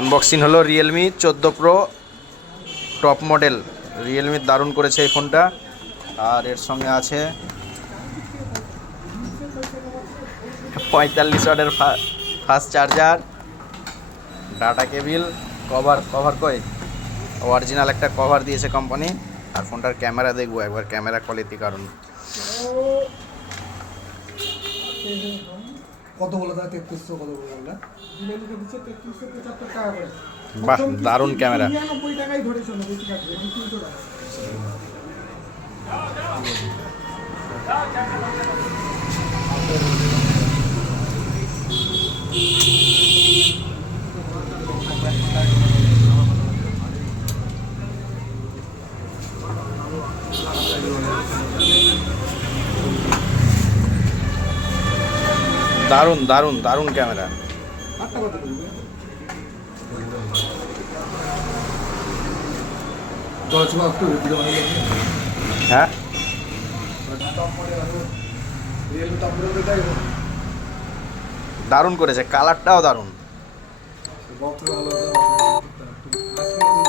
Unboxing হলো Realme 14 pro top model. Realme দারুণ করেছে এই ফোনটা। আর এর সঙ্গে আছে 45 ওয়াটের fast charger, data cable, cover কই অরিজিনাল একটা কভার দিয়েছে কোম্পানি। আর ফোনটার ক্যামেরা দেখবো একবার, ক্যামেরা কোয়ালিটি কারণ কত বলে দাদা? 3300 কত বললে? জিলেটিকে দিচ্ছে 3375 টাকা করে। বাহ, দারুণ ক্যামেরা। 99 টাকাই ধরেছ না, বেশি কাটবে 300 টাকা। দারুণ দারুণ দারুণ ক্যামেরা। আটটা কত করবে? 10 লাখ তো ভিডিও বানিয়ে হ্যাঁ, টপ মডেল আছে। রিয়েলমি টপ মডেল দেখাই দারুণ করেছে, কালারটাও দারুণ। বক্স ভালো আছে।